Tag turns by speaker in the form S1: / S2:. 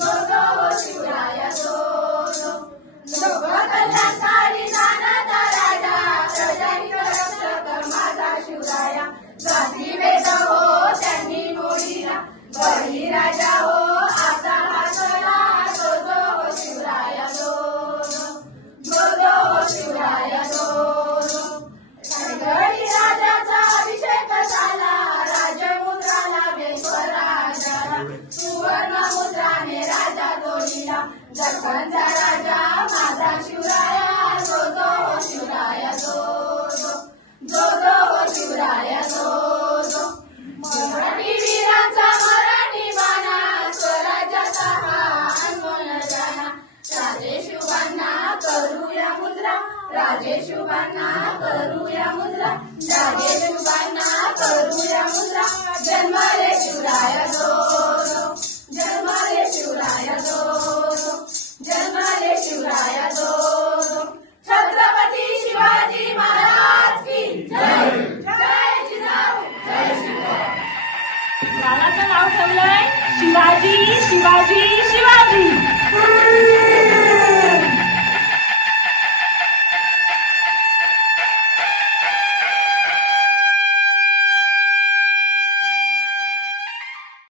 S1: Amen. राजेशुभांना करूया मुजरा